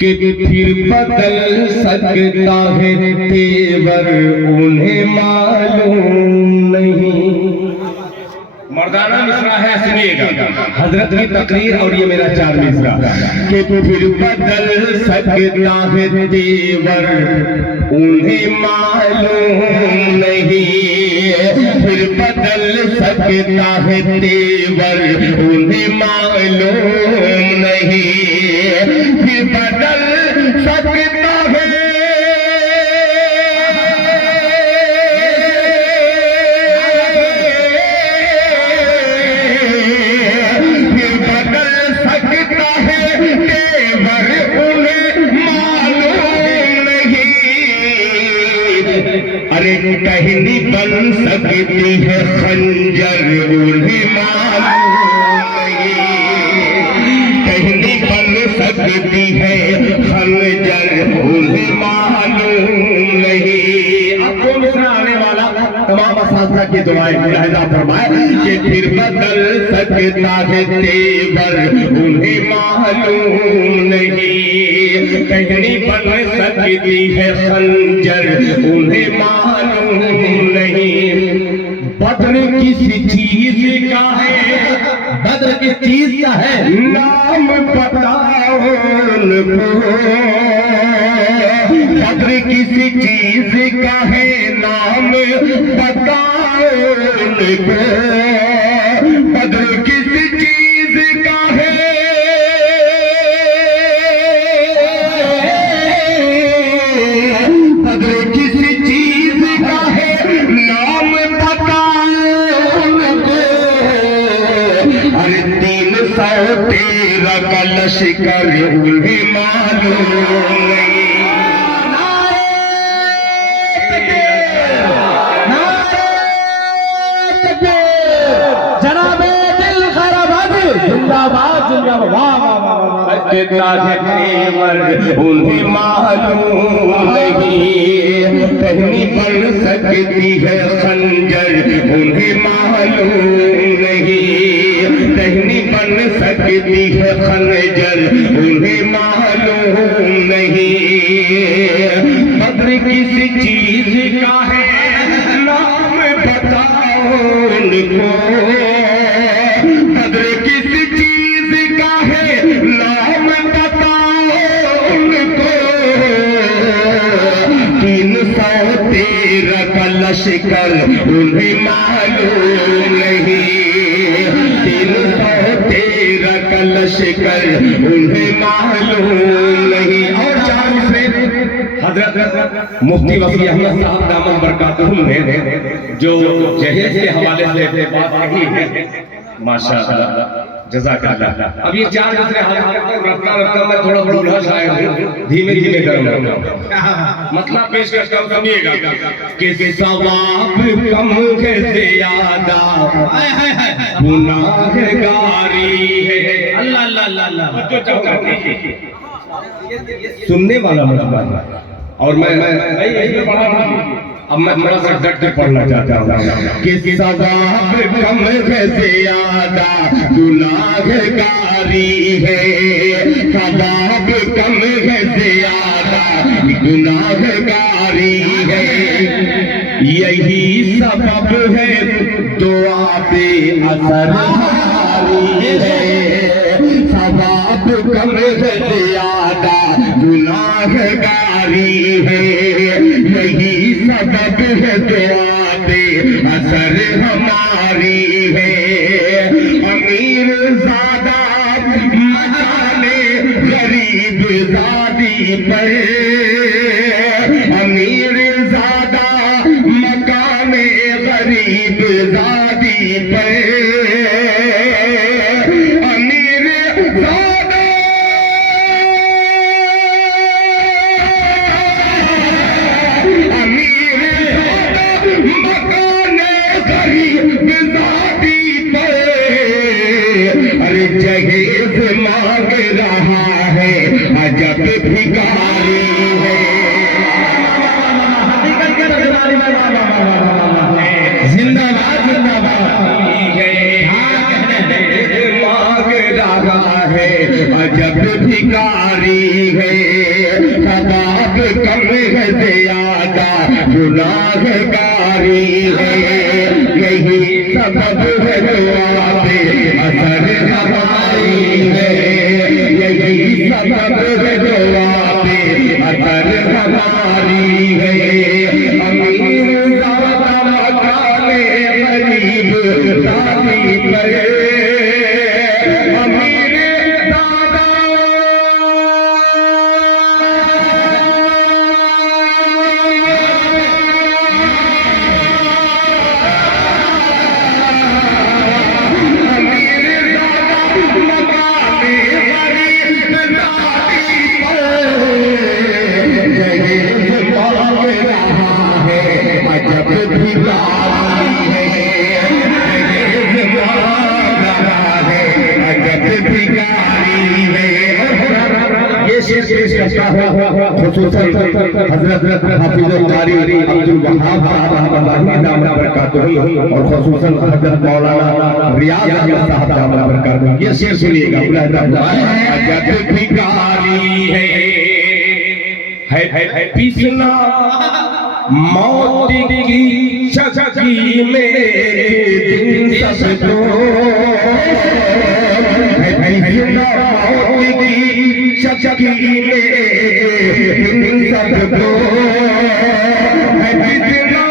कि फिर बदल सकता है तेवर उन्हें मालूम नहीं। मर्दाना मिसरा है, सुनिएगा हजरत की तकरीर और ये मेरा 4 मिसरा। कि फिर बदल सकता है तेवर उन्हें मालूम नहीं, फिर बदल सकता है तेवर उन्हें मालूम नहीं, फिर बदल सकता है कहनी बन सकती है खंजर उन्हें मालूम नहीं, कहनी बन सकती है खंजर उन्हें मालूम नहीं। आपको मिसरा आने वाला तमाम असासा की दुआएं मुलाहिजा फरमाए कि फिर बदल सकता है तेवर उन्हें मालूम नहीं, कहनी बन सकती है खंजर उन्हें मालूम नहीं। बद्र किसी चीज का है, बद्र किस चीज का है, नाम बताओ उनको। बद्र किसी चीज का है, नाम बताओ उनको। बद्र किसी चीज का है, बद्र किसी चीज का है, नाम बताओ उनको। अरे 313 का लश्कर उन्हें मालूम नहीं। जनाबे दिल खैराबाद जिंदाबाद जिंदाबाद। सकता है तेवर उन्हें मालूम नहीं, कहनी बन सकती है खंजर उन्हें मालूम नहीं, कहनी बन सकती है खंजर उन्हें मालूम नहीं। बद्र किसी चीज का है, नाम बताओ उनको। बद्र किसी चीज का है, नाम बताओ उनको। 313 का लश्कर उन्हें मालूम नहीं, 313 का लश्कर उन्हें मालूम नहीं। और 4 मिसरे हजरत मुफ्ती वसी अहमद साहब दामन बरकातुहुम ने जो जहेज के हवाले से बात कही है, माशाअल्लाह जज़ाकल्लाह। अब ये 4 मिसरे रफ्ता रफ्ता मैं थोड़ा बूढ़ा शायर हूँ, धीमे धीमे करूँगा। मतलब पेश करता हूँ, सुनिएगा कि सवाब कम है ज़्यादा गुनाहगारी है। अल्लाह अल्लाह अल्लाह, जो चाहो सुनने वाला मतलब। और मैं अब मैं थोड़ा सा डट के पढ़ना चाहता हूँ कि सवाब कम है ज़्यादा गुनाहगारी है, सवाब कम है ज़्यादा गुनाहगारी है। यही सबब है दुआ पे असर है, सवाब कम है ज़्यादा गुनाहगारी है। यही सबब है दुआ पे असर हमारी है। अमीर ज़ादा मकाने गरीब ज़ादी पर, अमीर ज़ादा मकाने गरीब ज़ादी पर। अमीर ज़ादा जहेज मांग रहा है, अजब भिखारी है। जिंदाबाद जिंदाबाद मांग रहा है, अजब भिखारी है। कम है ज्यादा गुनाहगारी है, यही सबब है दुआ पे असर हमारी है, यही सबब है दुआ पे असर हमारी है। अमीर ज़्यादा मकाने गरीब शादी करे, अमीर ज़्यादा खुसूसन हजरत हाफिज़ुल कारी अब्दुल वहाब साहब दामत बरकातुहू और खुसूसन हजरत मौलाना रियाज अहमद साहब दामत बरकातुहू, ये शेर सुनिएगा। अजब भिखारी है पिसना मौत की चक्की में दिन सबको, पिसना मौत की चक्की में दिन सबको, पिसना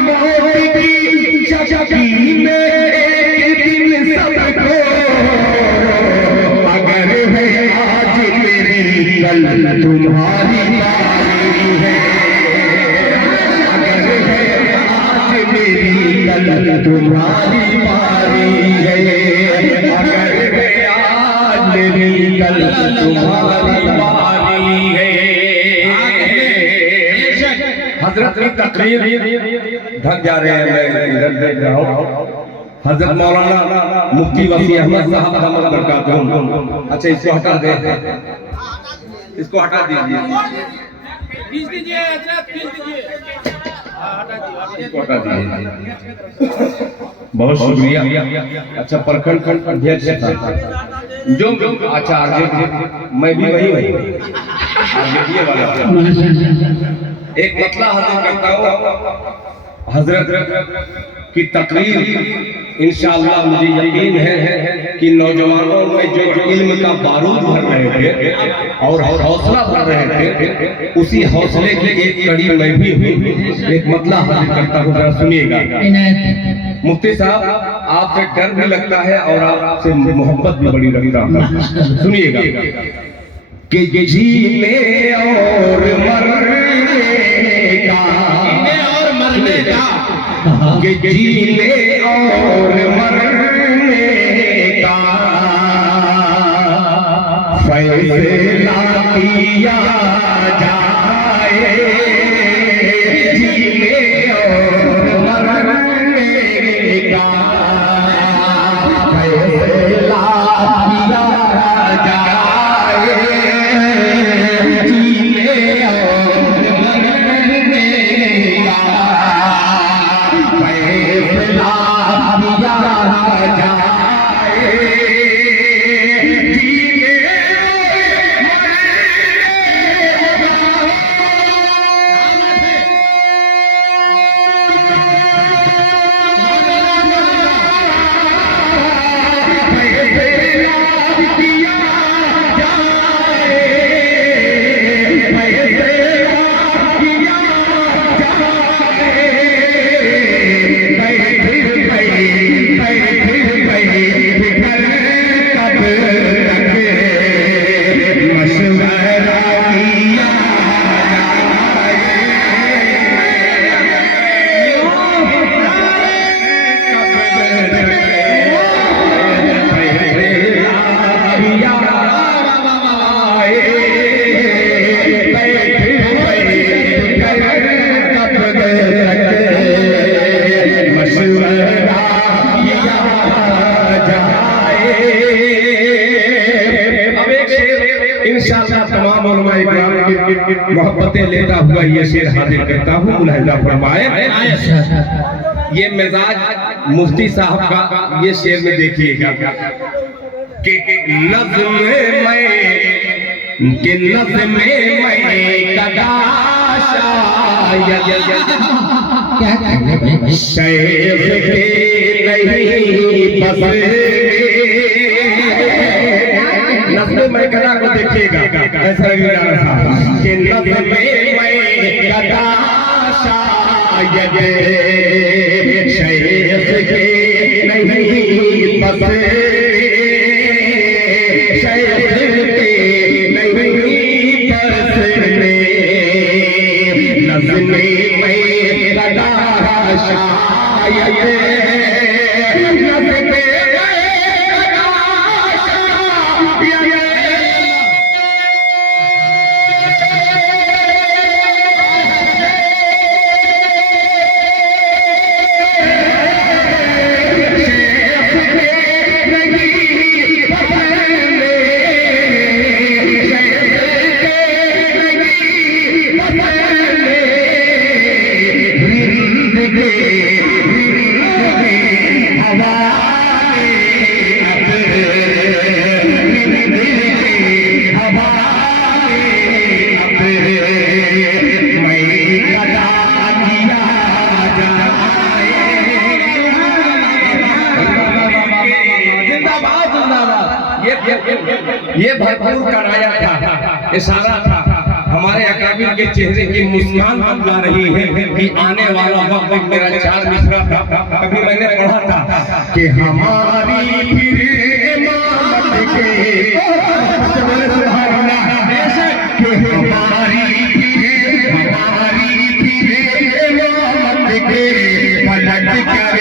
मौत की चक्की में दिन सबको, अगर है आज मेरी कल तुम्हारी बारी है, अगर है आज मेरी कल तुम्हारी बारी है, अगर है आज मेरी कल तुम्हारी बारी है। हजरत की तकरीर ढक जा रहे हैं, मैं इधर देख रहा हूँ। हजरत मौलाना मुफ्ती वसी अहमद साहब दामत बरकातुहू, अच्छा इसको हटा दे, इसको हटा दीजिए, इसको हटा दीजिए। बहुत शुक्रिया। अच्छा प्रखंड अध्यक्ष जो अच्छा मैं भी वही वाला एक मतला हासिल करता हूँ। हजरत की तकरीर इंशाअल्लाह मुझे यकीन है कि नौजवानों में जो इल्म का बारूद भर रहे थे और हौसला भर रहे थे, उसी हौसले की एक कड़ी मैं भी हूँ। एक मतला हासिल करता हूँ, जरा सुनिएगा। मुफ्ती साहब आपसे डर भी लगता है और आपसे मोहब्बत भी बड़ी लगता है, सुनिएगा। कि जीने और मरने का, कि जीने और मरने का फैसला किया जाए, जीने और मरने का फैसला किया जाए, जीने और मरने का फैसला किया जाए, जीने इंशाअल्लाह तमाम उलमा इकराम की मोहब्बतें लेता हुआ ये शेर हाजिर करता हूँ। मुलाहिजा फरमाए, ये मिजाज मुफ्ती साहब का ये शेर में देखिएगा कि नज़्म में कदाशा शेख के नहीं बसे नज़्म में कदा को देखिएगा ऐसा लग रहा था कि नज़्म में कदाशा शेख के नहीं बसे ये भरपूर कराया था, इशारा था, हमारे अकाबिर के चेहरे की मुस्कान बदला रही है कि आने वाला वक्त मेरा चार मिसरा था। कभी मैंने पढ़ा था कि हमारी फिर इमामत के पलट कर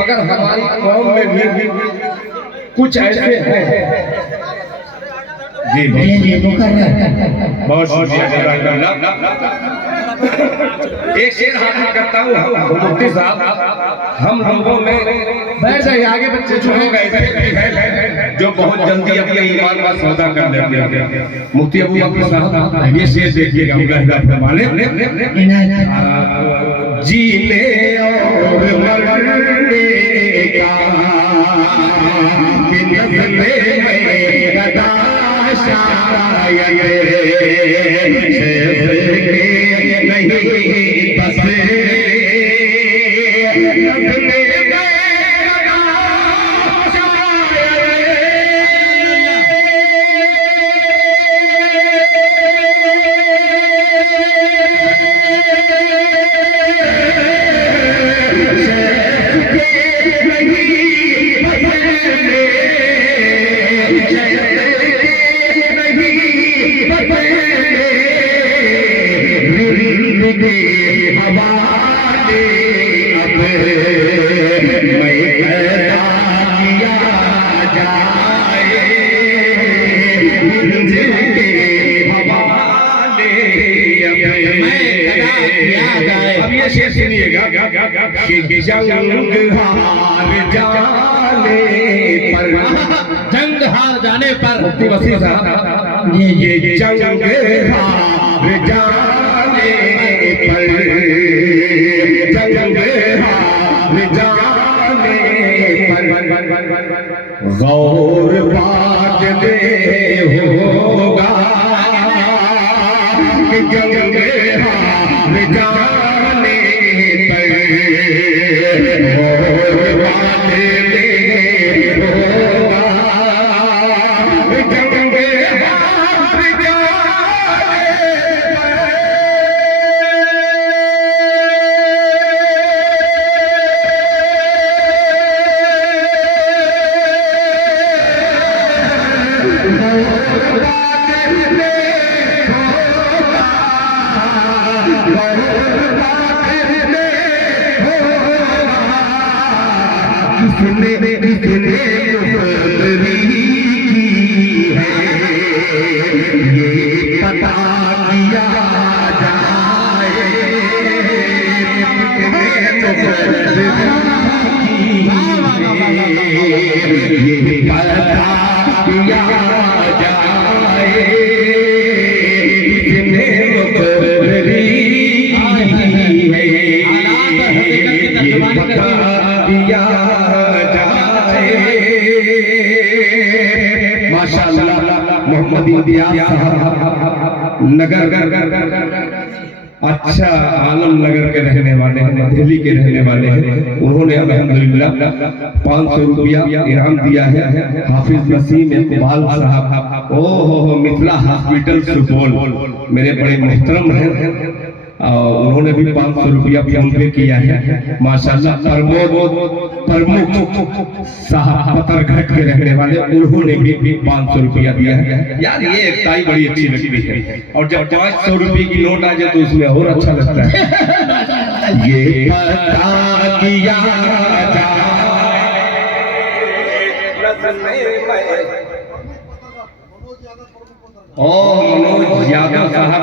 मगर हमारी कौम में भी कुछ ऐसे हैं। जी बहुत शुक्रिया। एक शेर हासिल करता हूँ मुफ्ती साहब, हम लोगों में बैठ जाइए आगे बच्चे जो लोग ऐसे हैं जो बहुत जल्दी अपने ईमान का सौदा कर लेते हैं। मुफ्ती अबू बकर साहब ये शेर देखिएगा वाले जीने और मरने का नहीं बसे अब ये शेर सुनिएगा कि जंग हार जाने पर, जंग हार जाने पर मुफ्ती वसीम साहब ये जंग हार जाने पर, जंग हार जाने पर गौर बाद में होगा जंग हार जाने पर और बातें होगा जंग हार जाने पता किया जाए ये पता किया जाए कितने मुकर्री है ये पता किया जाए। माशाअल्लाह मोहम्मद इम्तियाज साहब नगर अच्छा आलम नगर के रहने वाले हैं, दिल्ली के रहने वाले हैं। उन्होंने अल्हम्दुलिल्लाह 500 रुपया इनाम दिया है। हाफिज नसीम इकबाल साहब ओहो मिथिला हॉस्पिटल सुपौल मेरे बड़े मोहतरम हैं, उन्होंने भी 500 रुपया फोन पे किया है। माशाअल्लाह प्रमुख साहब पत्थरघाट के रहने वाले उन्होंने भी 500 रुपया दिया है। यार ये एकताई बड़ी अच्छी लगती है, और जब 500 रुपये की नोट आ जाए तो उसमें और अच्छा लगता है। ये पता किया मनोज यादव साहब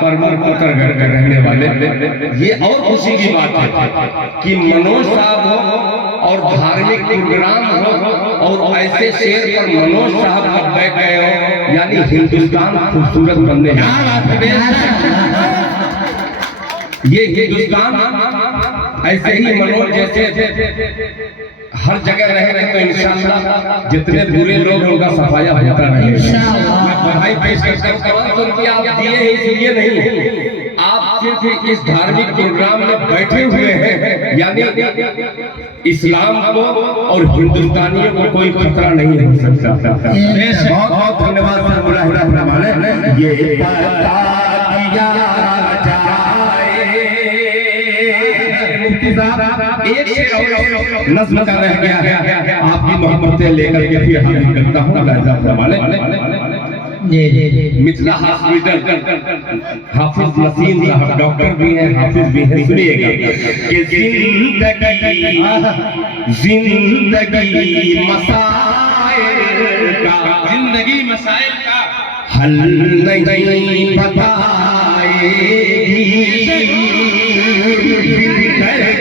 प्रमुख पत्थरघाट के रहने वाले। ये और खुशी की बात है कि मनोज साहब हो और धार्मिक प्रोग्राम हो और ऐसे शेर पर मनोज साहब का बैठ गए हो, यानी हिंदुस्तान खूबसूरत बनने जा रहा है। ये हिंदुस्तान ऐसे ही मनोज जैसे हर जगह रहे तो इंशाअल्लाह जितने बुरे लोग उनका सफाया होता रहेगा। बधाई पेश करते हैं। 500 रुपया आप दिए हैं इसलिए नहीं, आप सिर्फ इस धार्मिक प्रोग्राम में बैठे हुए हैं, यानी इस्लाम को और हिंदुस्तानियों को कोई खतरा नहीं हो सकता। बहुत बहुत धन्यवाद सर बुलाने वाले। ये पता किया जाए मुफ्ती साहब एक शेर नज़्म का रह गया है, आपकी मोहब्बतें लेकर के फिर हाजिर करता हूँ। मिथिला हॉस्पिटल हाफिज नसीम साहब डॉक्टर भी हैं, हाफिज भी हैं। सुनिएगा कि जिंदगी मसाइल का हल नहीं बताएगी,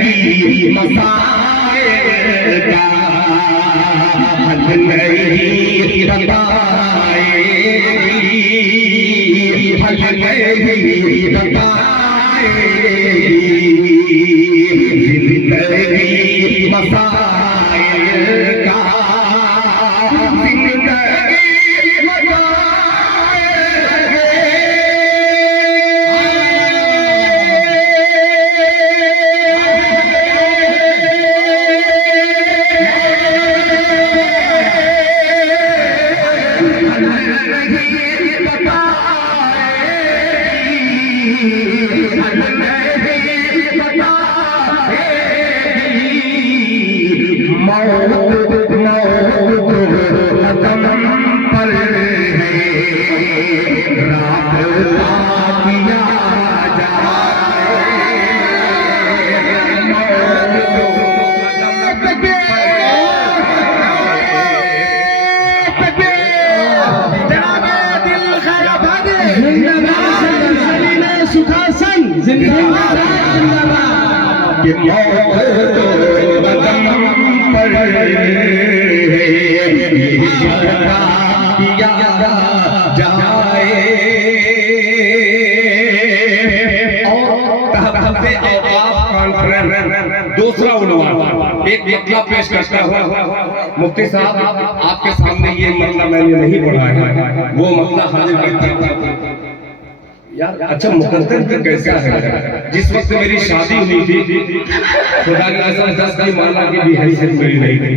जिंदगी मसाइल का हल नहीं बताएगी, हल नहीं बताएगी, जिंदगी मसाइल का दूसरा उन्वान एक मतला पेश करता हूँ। मुफ्ती साहब आपके सामने ये मतला मैंने नहीं पढ़ा है, वो मतला हाजिर करता हूँ। यार अच्छा मुकद्दर तो कैसा है, जिस वक्त मेरी शादी हुई थी खुदा की कसम 10 की माला की भी हैसियत मेरी नहीं थी,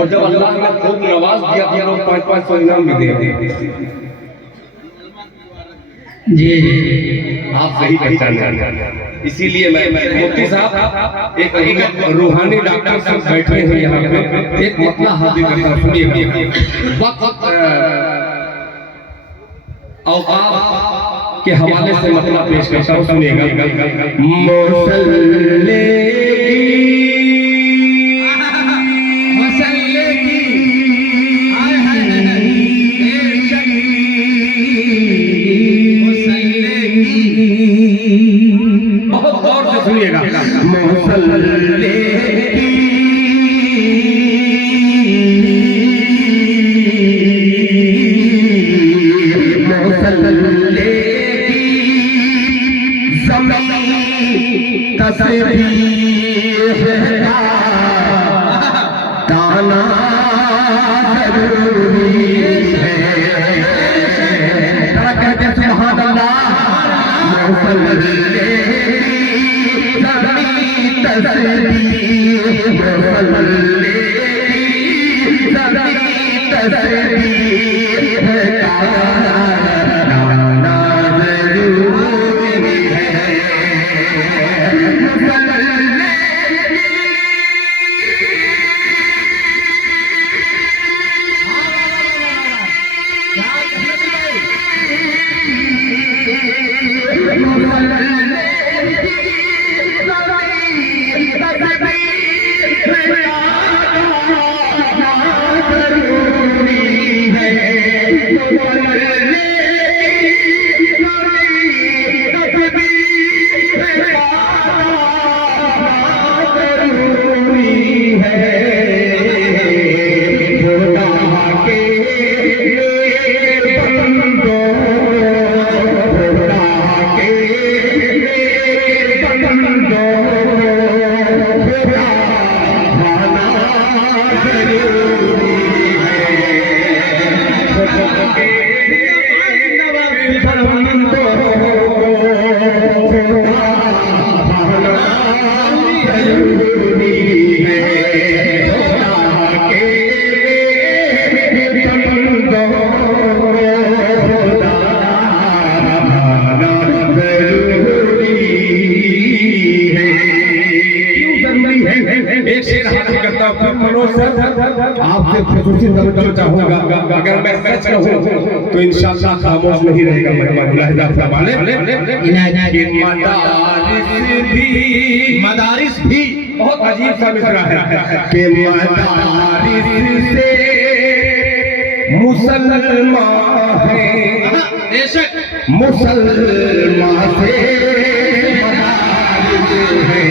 और जब अल्लाह ने खूब नवाज दिया तो लोग 5-5 इनाम भी दे दिए। जी आप सही पहचाने, इसीलिए मैं मुफ्ती साहब एक रूहानी डॉक्टर साहब बैठे हैं यहाँ पे, एक मतला हाजिर करता हूं, सुनिएगा। वक्त औकात के हवाले से मतला पेश करता हूं, सुनिएगा। मुसल्ले बहुत गौर से सुनिएगा। मुसल्ले तस्बीह ताना ज़रूरी है, कहते सुभान अल्लाह। मुसल्ले तस्बीह मुसल्ले तस्बीह ताना ज़रूरी है। आपसे खुसूसी तवज्जो चाहूंगा, अगर मैं सच कहूं तो इंशाअल्लाह खामोश नहीं रहेगा मुलाहिज़ात वाले। मदारिस भी बहुत अजीब सा मिसरा है कि मदारिस से मुसलमान है, बेशक मुसलमान से मदारिस है।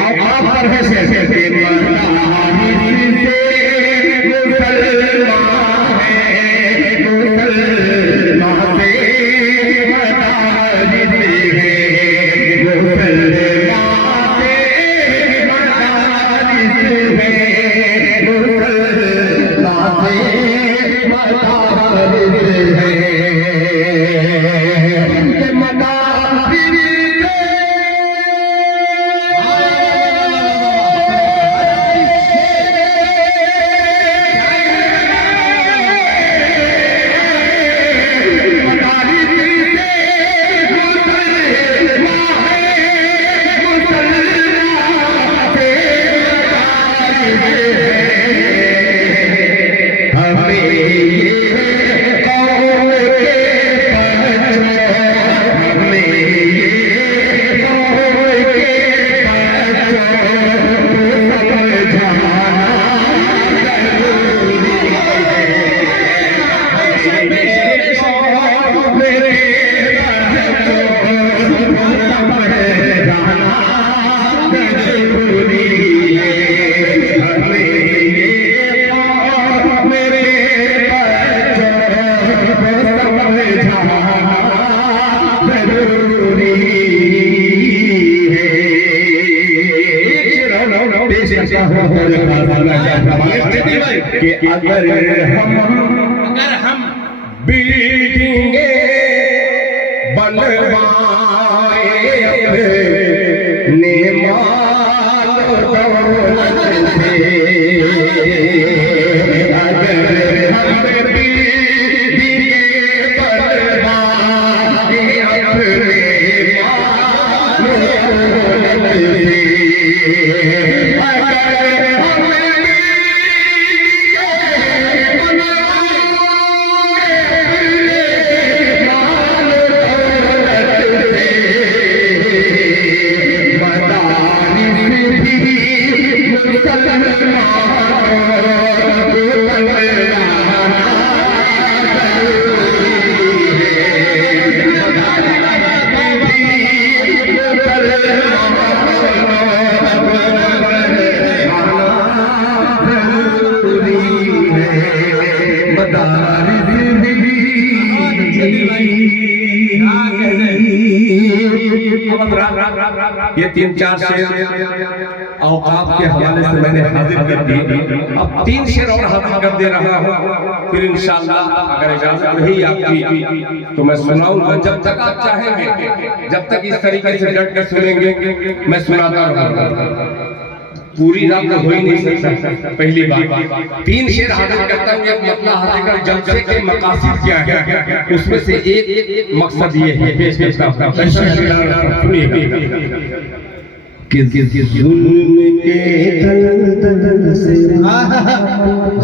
आप पर है से कि अगर हम बनवाए अपने माल दौलत से, अगर हम बीवी के बनवाए अपने माल दौलत से, ये 3-4 शेर औकाफ के हवाले से मैंने हाजिर कर दिए। अब 3 शेर और हाजिर कर दे रहा हूँ, फिर इंशाअल्लाह अगर इजाजत रही आपकी तो मैं सुनाऊंगा जब तक आप चाहेंगे, जब तक इस तरीके से डट कर सुनेंगे मैं सुनाता रहूंगा। पूरी रात तो हो ही नहीं सकता। पहली बात 3 शेर हाजिर करता हूँ, एक मतलब हाजिर कर जलसे के मकासद क्या है, उसमें से एक मकसद ये है पेश करता हूँ।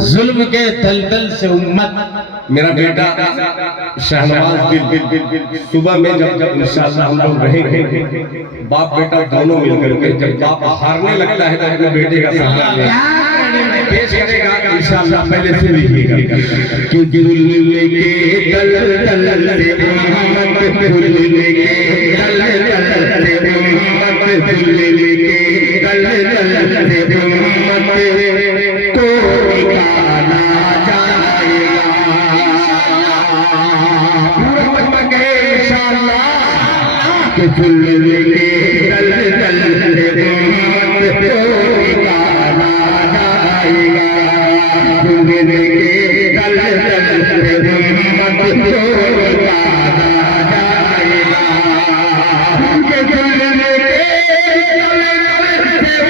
जुल्म के दलदल से उम्मत, मेरा बेटा शहनवाज दिल सुबह में जब इंशाअल्लाह हम लोग रहेंगे बाप बेटा दोनों मिलकर के, जब बाप हारने लगता है तो अपने बेटे का सहारा पेश करेगा इंशाअल्लाह। पहले से लिखिएगा कि जुल्म के दलदल से उम्मत, जुल्म के दलदल से उम्मत, जुल्म के दलदल से उम्मत को निकाला कि जुल्म के दलदल से उम्मत को निकाला जाएगा, जुल्म के दलदल से उम्मत को निकाला जाएगा, कि जुल्म के दलदल से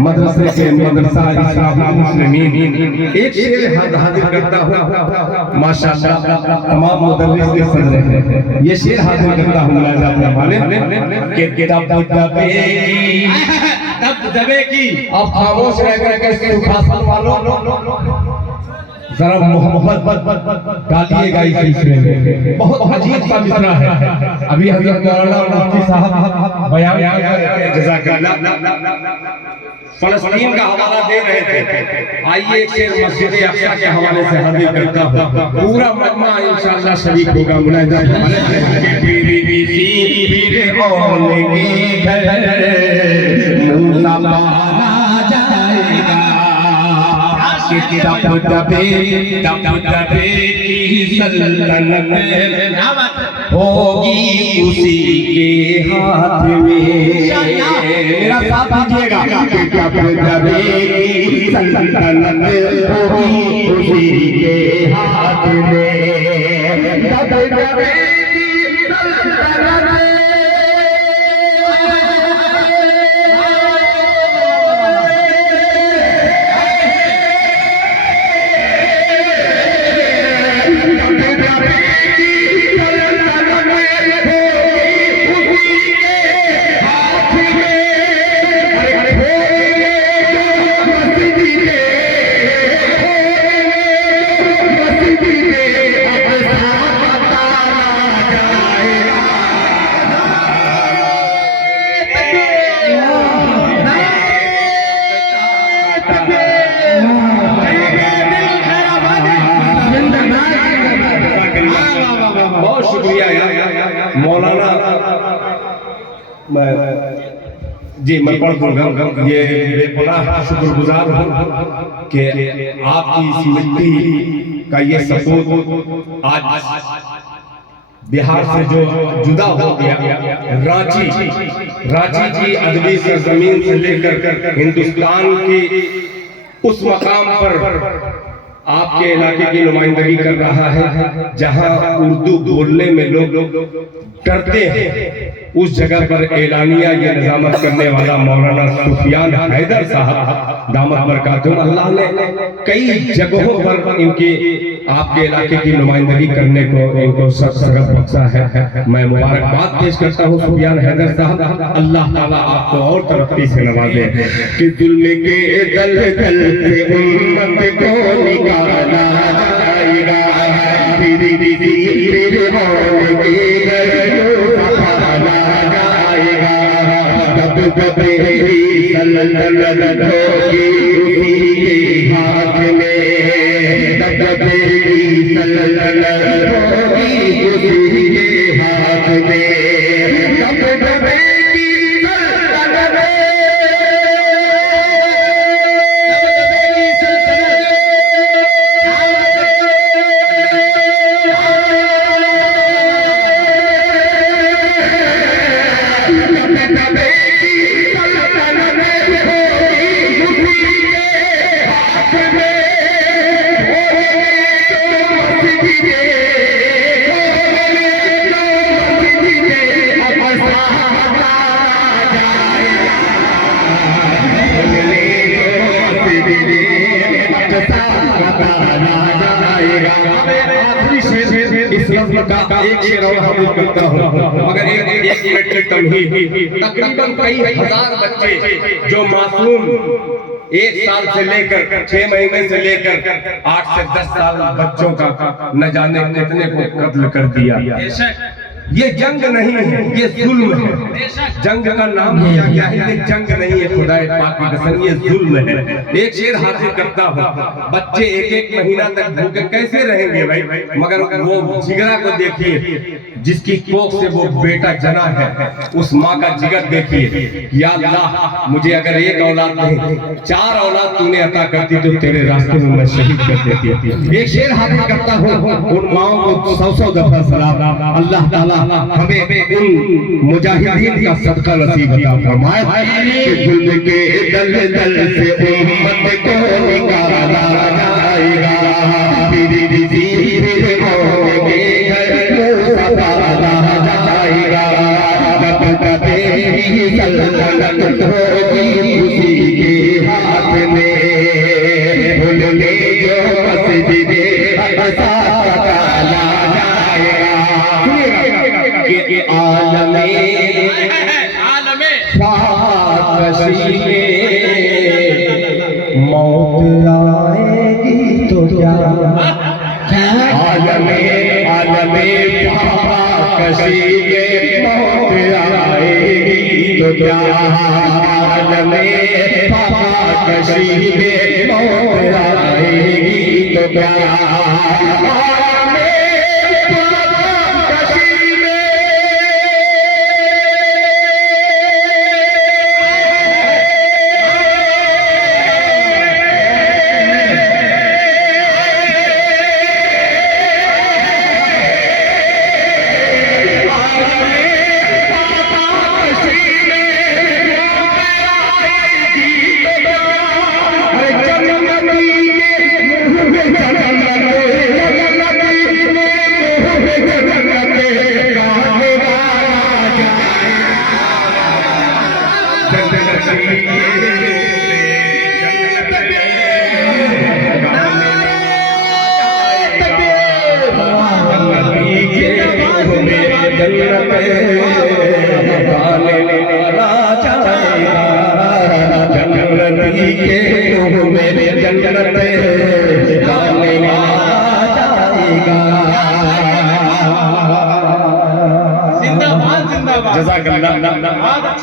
मदरसे के मदरसा इस्लामी मुस्लिमीन एक शेर हाजिर करता हूँ माशाअल्लाह, तमाम मुदर्रिस के सदर हैं। ये शेर हाजिर करता हूँ मुलाज़ा फरमाने के दबदबे की। अब खामोश रह कर सुखासन वालों जरा मोहब्बत डालिएगा इस सिलसिले में। बहुत अजीब सा मिसरा है, अभी हजरत मौलाना मुफ्ती साहब बयान कर रहे थे, जज़ाकल्लाह, फलस्तीन का हवाला दे रहे थे। आइए एक शेर मस्जिद अक्सा के हवाले से हाजिर करता हूँ, पूरा मजमा इंशाअल्लाह शरीक होगा। मुलाज़ा होगी उसी के हाथ में, मेरा साथ दीजिएगा, होगी उसी के हाथ में। जी मैं पढ़ दूंगा। ये बेपनाह शुक्रगुजार हूँ कि आपकी इस मिट्टी का ये सपूत आज बिहार से जो जुदा हो गया, रांची की अदबी सरजमीन से लेकर हिंदुस्तान की उस मकाम पर आपके इलाके की नुमाइंदगी कर रहा है जहां उर्दू बोलने में लोग डरते हैं। उस जगह पर एलानिया ये निजामत करने वाला मौलाना सुफियान हैदर साहब दामत बरकातुहू, अल्लाह ने कई जगहों पर इनकी आपके इलाके की नुमाइंदगी करने को इनको शरफ बख्शा है। मैं मुबारकबाद पेश करता हूँ सुफियान हैदर साहब, अल्लाह ताला आपको और तरक्की से नवाजे। कि जुल्म के दलदल से उम्मत को निकाला जाएगा, एक शेर और हाजिर करता हूँ, मगर एक मिनट की तमहीद। तकरीबन कई हजार बच्चे जो मासूम 1 साल से लेकर 6 महीने से लेकर 8 से 10 साल बच्चों का न जाने कितने को कत्ल कर दिया। ये जंग नहीं है, ये जुल्म है। जंग का नाम दिया गया है, ये जंग नहीं है, खुदाए पाक की कसम ये जुल्म है। एक शेर हाजिर करता हूँ, बच्चे 1-1 महीना तक भूखे कैसे रहेंगे भाई, मगर वो जिगरा को देखिए जिसकी कोख से वो बेटा जना है, उस माँ का जिगर देखिए। या अल्लाह मुझे अगर 1 औलाद नहीं 4 औलाद तूने अता करती तो तेरे रास्ते में मैं शहीद कर देती। एक शेर हाजिर करता हूँ, उन माओ को 100 दफा सलाम, अल्लाह ताला हमें उन मुजाहिदीन का सदका नसीब अता फरमाए कि जुल्म के दलदल से उम्मत को निकाला जाएगा, धीरे-धीरे होंगे सताला जाएगा, तब तेरी सल्तनत होगी उसी के हाथ में, भूलने जो मस्जिदे अक़सा काला के आलमे फाकशी में मौत आएगी तो क्या, आलमे फाकशी में मौत आएगी तो क्या, आलमे फाकशी में मौत आएगी तो क्या।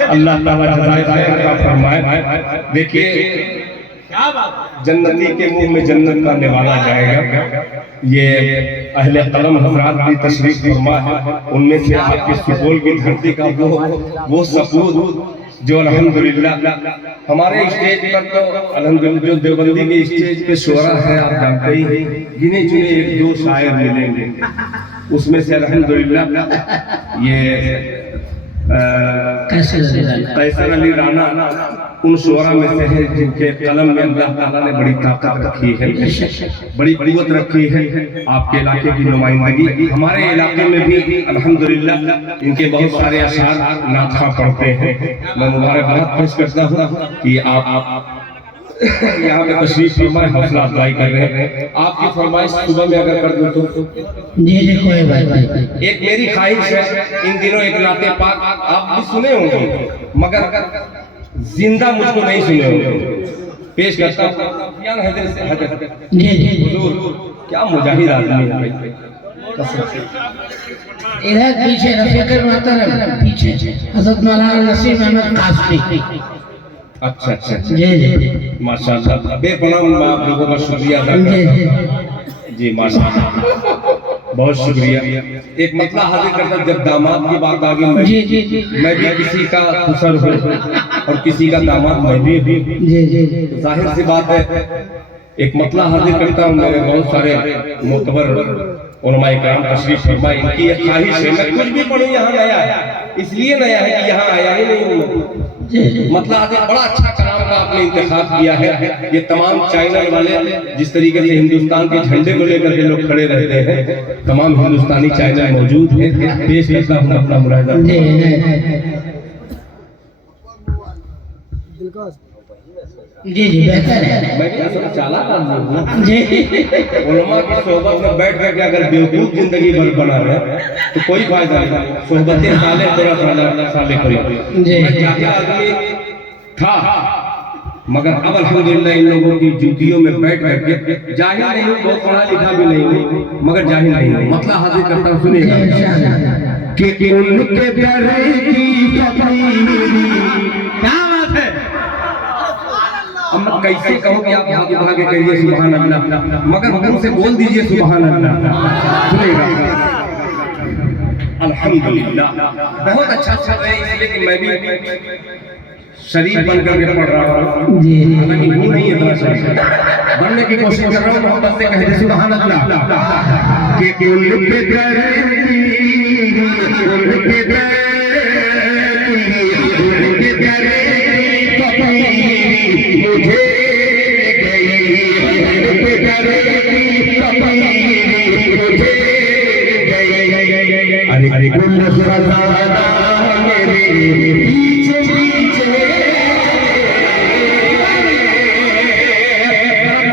अल्लाह ताला जज़ाए खैर का फरमाए। देखिए जन्नती के मुंह में जन्नत का निवाला जाएगा। ये अहले कलम हज़रात भी तशरीफ फरमा है, उनमें से आपके सुपौल की धरती का वो सपूत जो अल्हम्दुलिल्लाह हमारे स्टेज पर तो अल्हम्दुलिल्लाह जो देवबंदी के स्टेज पे शोरा है आप जानते ही हैं, गिने चुने एक दो शायर मिलेंगे, उसमें से अल्हम्दुलिल्लाह ये कैसर अली राना उन शोरा में से है जिनके कलम में अल्लाह ताला ने बड़ी ताकत रखी है, बड़ी कुव्वत रखी है। आपके इलाके की नुमाइंदगी हमारे इलाके में भी अल्हम्दुलिल्लाह इनके बहुत सारे अशार नाथा पढ़ते हैं। मैं मुबारकबाद पेश करता हूँ कि आप यहाँ पे तशरीफ फरमाए, हौसला अफजाई कर रहे हैं। आपकी फरमाइश सुबह में अगर कर दूं तो जी कोई बात नहीं। एक मेरी ख्वाहिश है, इन दिनों एक नाते पाक आप भी सुने होंगे मगर जिंदा मुझको नहीं सुने होंगे, पेश करता हूँ। क्या मुजाहिद आदमी है भाई, इधर पीछे रफीक मोहतरम, पीछे हज़रत मौलाना नसीम अहमद कासमी। अच्छा अच्छा जी जी माशाल्लाह, बेपनाह आप लोगों का शुक्रिया अदा करता जी माशाल्लाह, बहुत शुक्रिया। एक मतला हाजिर करता, जब दामाद की बात आ गई, मैं भी किसी का खुसर हूँ और किसी का दामाद मैं भी, जाहिर सी बात है एक मतला हाजिर करता हूँ। मेरे बहुत सारे मोतबर उलमा इकराम तशरीफ फरमाए, इनकी एक ख्वाहिश है मैं कुछ भी पढ़ूं यहाँ नया है, इसलिए नया है कि यहाँ आया ही नहीं हूँ। मतलब आज बड़ा अच्छा कलाम का आपने इंतखाब किया है। ये तमाम चैनल वाले जिस तरीके से हिंदुस्तान के झंडे को लेकर के लोग खड़े रहते हैं, तमाम हिंदुस्तानी चैनल मौजूद हैं, पेश करता हूँ अपना मुलाहिजा। जी जी बेहतर है। मैं भी असल चालाक आदमी हूँ जी, उलमा की सोहबत में बैठ करके अगर बेवकूफ जिंदगी भर बना रहे तो कोई फायदा नहीं। सोहबतें साले तेरा साले करी, मैं जाहिल आदमी था मगर अब अल्हम्दुलिल्लाह इन लोगों की जुतियों में बैठ करके जाहिल नहीं हूँ, बहुत पढ़ा लिखा भी नहीं हूँ मगर जाहिल नहीं हूँ। मतलब हाजिर करता हूँ, सुनिएगा कि उनके दर की क्या बात है। अब मैं कैसे कहूँ कि आप भागे भागे कहिए सुभान अल्लाह, मगर मुंह से बोल दीजिए सुभान अल्लाह, सुनेगा अल्हम्दुलिल्लाह। बहुत अच्छा चल रहा है, इसलिए कि मैं भी शरीफ बन करके पढ़ रहा हूँ, हालांकि वो नहीं इतना शरीफ बनने की कोशिश कर रहा हूँ। मोहब्बत से कह दे सुभान अल्लाह कि उनके दर उनके दर अरे कुल खजाना मेरे पीछे पीछे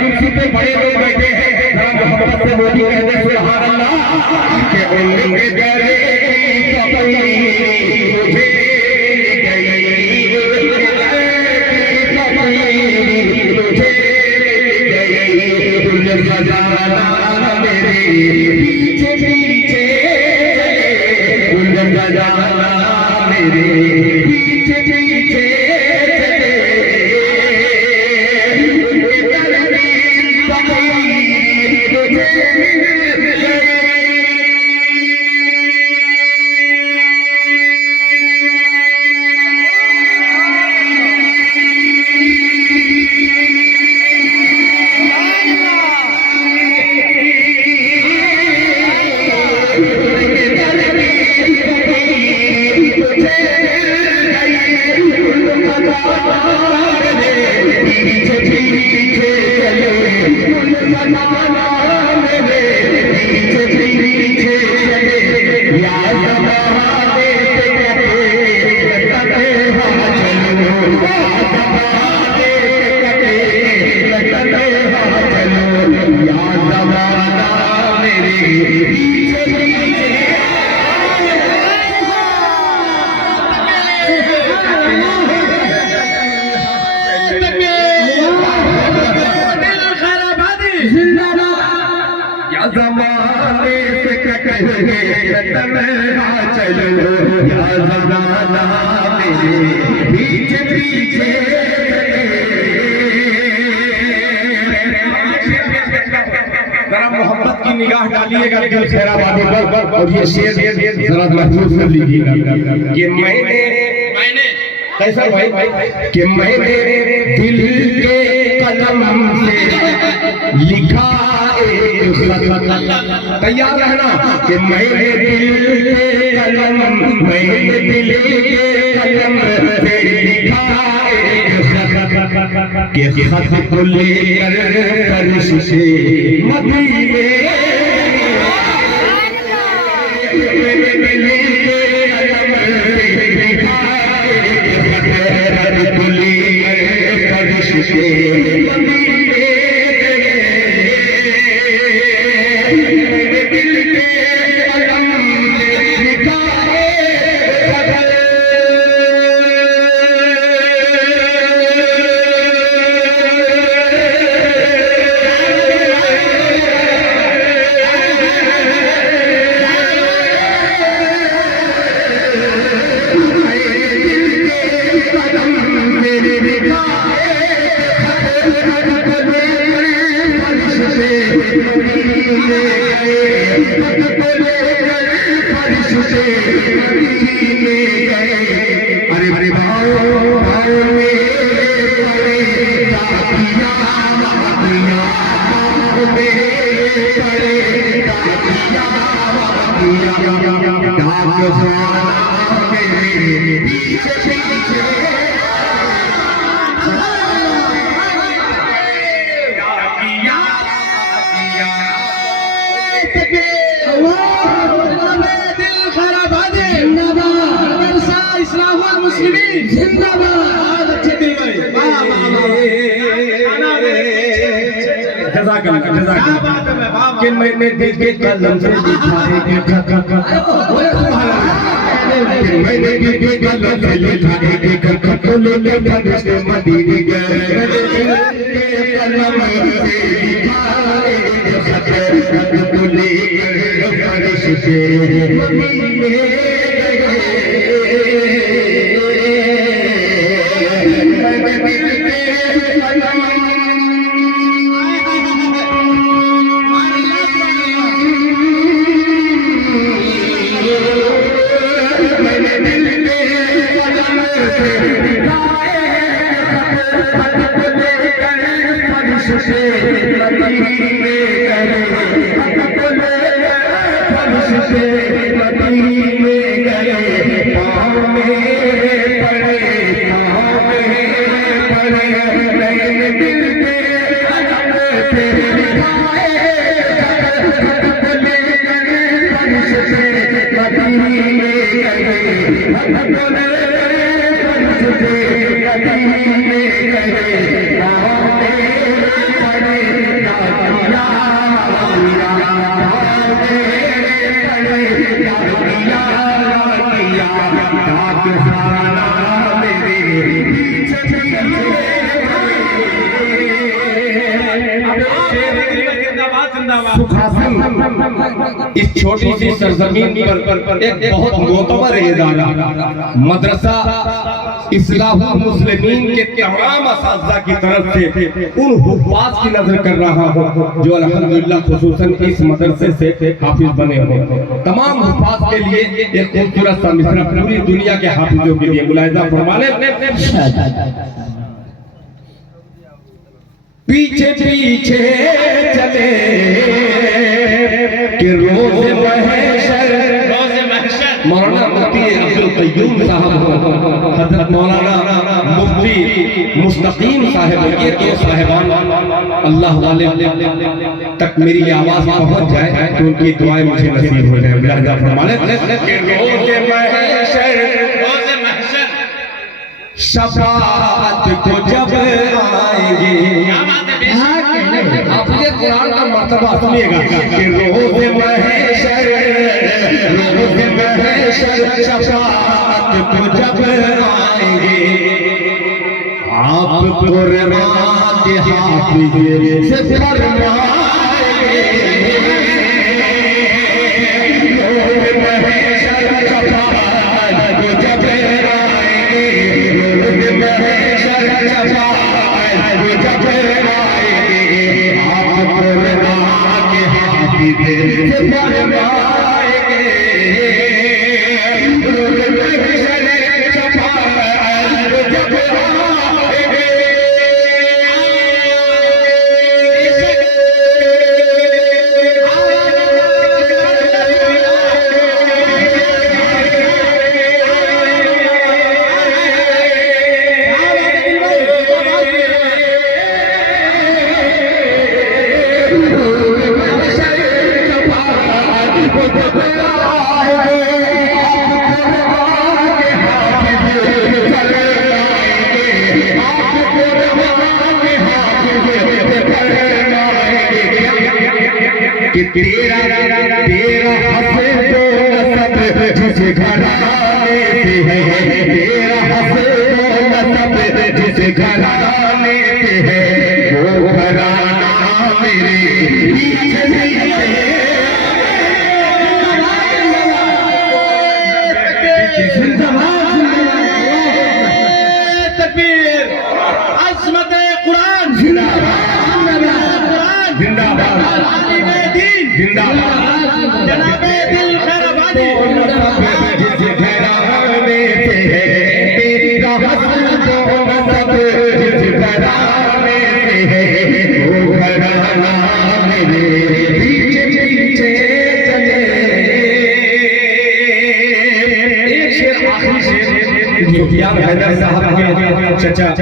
कुर्सी पे बड़े लोग बैठे हैं, मोहब्बत से वो भी कहते सुभान अल्लाह कि उनके दर मोहब्बत की निगाह डालिएगा दिल खैराबादी पर और ये शेर जरा महसूस कर लीजिएगा कि मैंने कैसा भाई कि मैंने दिल के कलम से लिखा एक खत, तैयार रहना कि मैंने दिल के कलम, मैंने दिल के कलम से लिखा एक खत, कि खत को लेकर फर्श से मदीने, मैंने दिल के कलम से लिखा कि मैंने दिल के कलम से लिखा है मैंने दिल के कलम से लिखा है कि खत को लेकर फर्श से मदीने गए, कलम से लिखा है खत को लेकर फर्श से मदीने गए। इस छोटी सी सरजमीन पर एक बहुत मोतबर इदारा मदरसा इस्लाहुल मुस्लिमीन के तमाम असातिज़ा की तरफ से उन हुफ़ाज़ की नजर कर रहा हूँ जो अल्हम्दुलिल्लाह खुसूसन इस मदरसे से हाफिज बने हो। तमाम हुफ़ाज़ के लिए एक खूबसूरत सा मिसरा पूरी दुनिया के हाफिजों के लिए मुलाहिज़ा फरमा लें। पीछे पीछे चले कि रोज़े महशर मौलाना मुफ्ती अब्दुल क़य्यूम साहब, हज़रत मौलाना मुफ्ती मुस्तकीम साहब, ये दो साहिबान अल्लाह वाले तक मेरी आवाज़ पहुंच जाए तो उनकी दुआएं मुझे नसीब हो जाए। मुलाहिज़ा फरमा लें कि रोज़े महशर शफाअत को जब आएंगे, आप ये कुरान का मर्तबा सुनिएगा कि रोज़े महशर शफाअत को जब आएंगे, आप कुरान के हाफिज़ से फरमाएंगे, रोज़े महशर शफाअत को जब आएंगे, रोज़े महशर शफाअत को जब आएंगे, आप कुरान के हाफिज़ से फरमाएंगे, रोज़े महशर शफाअत कि तेरा हंसे तो सब जिस घराने से है, तेरा हंसे तो सब जिस घराने से है, वो घराना मेरे पीछे तकबीर, अज़मत कुरान जिंदाबाद, जिंदाबाद, आलिम दीन जिंदाबाद, जनाबे दिल खैराबादी जिस घराने से है, तेरा हंसे तो सब जिस घराने से है, वो घराना मेरे पीछे पीछे चले। एक शेर, आखिरी शेर सुफियान हैदर साहब के चचा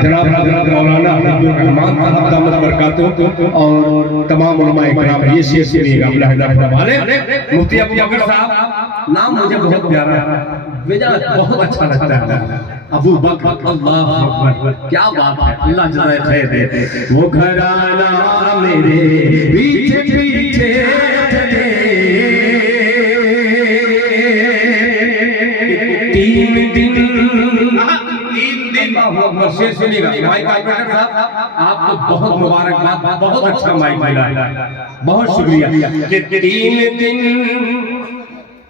जनाब मौलाना अब्दुल रहमान साहब दामद बरकातहू और तमाम उलमा इकराम ये शेर सुनिएगा। अब्दुल हैदर वाले मुफ्ती अबू बकर साहब, नाम मुझे बहुत प्यारा है, वजह बहुत अच्छा लगता है। अबू बकर, अल्लाह अकबर, क्या बात है, अल्लाह जज़ाए खैर दे। वो घराना मेरे पीछे पीछे चले, तीन दिन शेर सुनिएगा। माइक ऑपरेटर साहब, आपको बहुत मुबारकबाद, बहुत अच्छा माइक मिला है, बहुत शुक्रिया। कि 3 दिन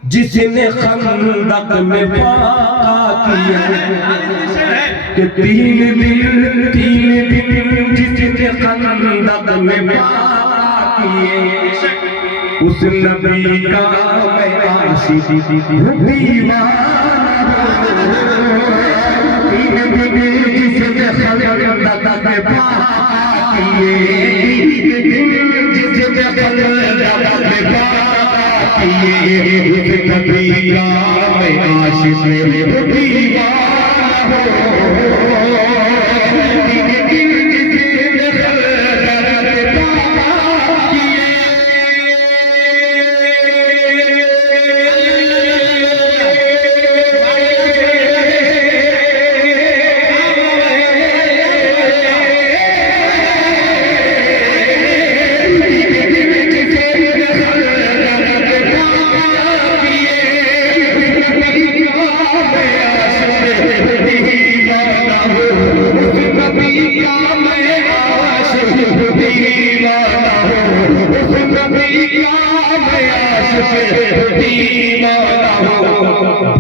जिसने खंदक में वाक़ा किया, कि 3 दिन जिसने खंदक में वाक़ा किए, उस नबी का मैं आशिक दीवाना। 3 दिन जिसने खंदक में वाक़ा किए, जिसने खंदक में वाक़ा किए, उस नबी का मैं आशिक दीवाना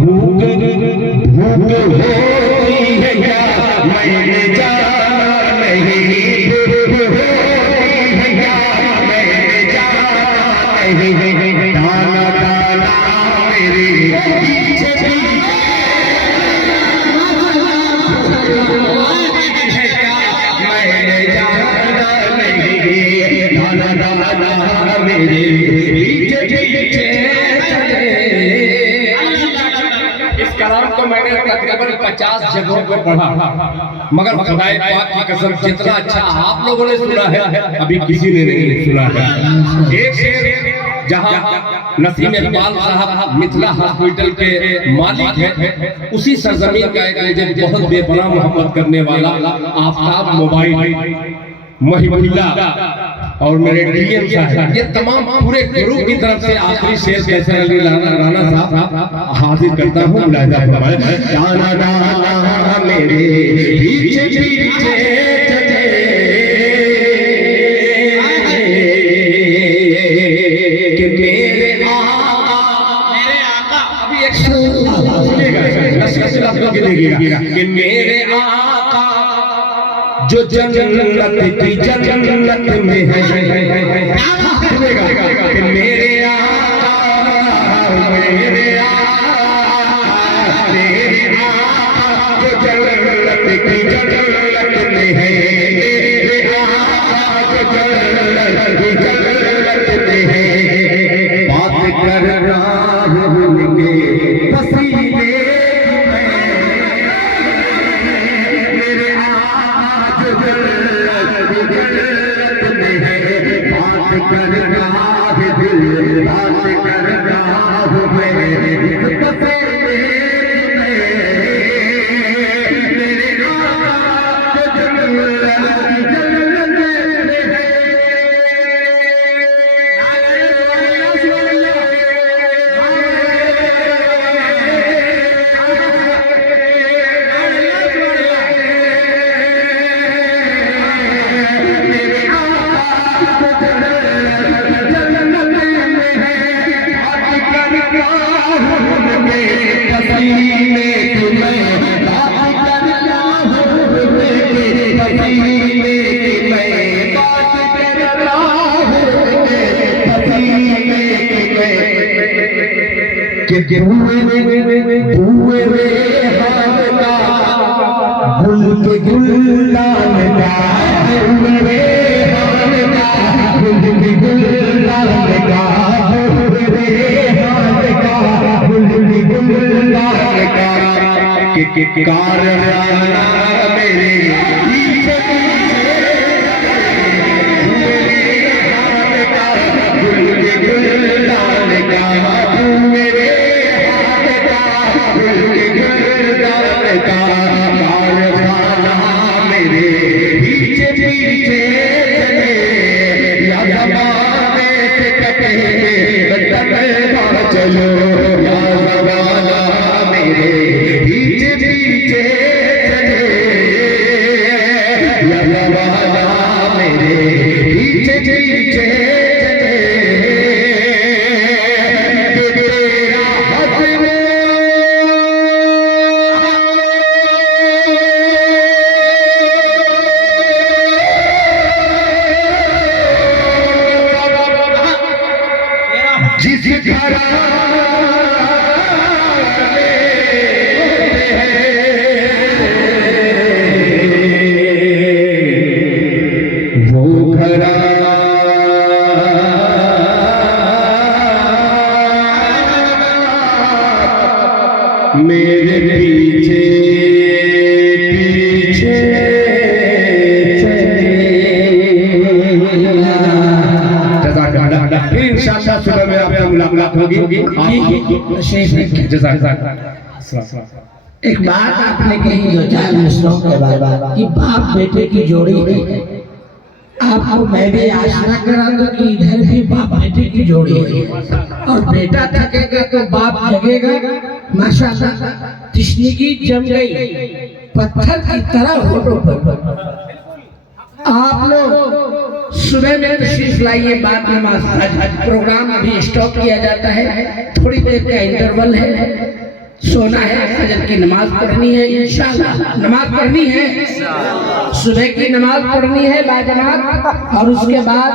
भूख होती है क्या मैंने जाना नहीं, भूख होती है क्या मैंने जाना नहीं, दाना दाना मेरे पीछे मैंने जाना नहीं, दाना दाना मेरे पीछे पीछे। इस कलाम को मैंने तकरीबन 50 जगहों पर पढ़ा, मगर खुदाए पाक की कसम जितना अच्छा आप लोगों ने सुना है अभी किसी ने नहीं सुना है। एक शेर जहां नसीम इकबाल साहब मिथिला हॉस्पिटल के मालिक हैं, उसी सरजमीन का एक मुझे बहुत बेपनाह मोहब्बत करने वाला आफ्ताब मोबाइल महिबुल्लाह और मेरे डीएम साहब, ये तमाम पूरे ग्रुप की तरफ से आखिरी शेर कैसर अली राणा साहब हाजिर करता हूँ। दाना दाना मेरे पीछे पीछे चले, कि मेरे आका, अभी एक देखिएगा, कि मेरे आका जो जन्नत की जन्नत में है, कि मेरे आका तेरे आका जो जन्नत की जन्नत में है, मेरे आका जो जन्नत की जन्नत में है, बात कर रहा है उनके पसीने हुए रे हाथ का गुल के गुलदान का हुए रे हाथ का गुल के गुलदान का हुए रे हाथ का गुल के गुलदान का के कार मेरे पीछे गुल के गुलदान का मेरे हाथ का गुल के गुलदान का कारखाना मेरे पीछे पीछे चले या जमाने से कटे तक चलो या जमाना मेरे पीछे पीछे चले या जमाना मेरे पीछे पीछे जिस घर वो घरा मेरे पीछे पीछे फिर इंशाअल्लाह सुबह में आपसे मुलाकात होगी। एक बात आपने कही दो चार मिसरों के बाद कि बाप बेटे की जोड़ी है। आपको मैं भी आशा करा दूं कि इधर भी बाप बेटे की जोड़ी है और बेटा थकेगा तो बाप जगेगा। माशाल्लाह तशनीकी जम गई पत्थर की तरह होठों पर। आप लोग सुबह में तशरीफ लाइए, बाद नमाज प्रोग्राम अभी स्टॉप किया जाता है, थोड़ी देर का इंटरवल है, सोना है, फजर की नमाज पढ़नी है, इंशाअल्लाह नमाज पढ़नी है, सुबह की नमाज पढ़नी है बाजमात और उसके बाद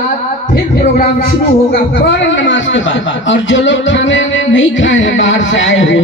फिर प्रोग्राम शुरू होगा फौरन नमाज के बाद। और जो लोग खाने नहीं खाए हैं बाहर से आए हुए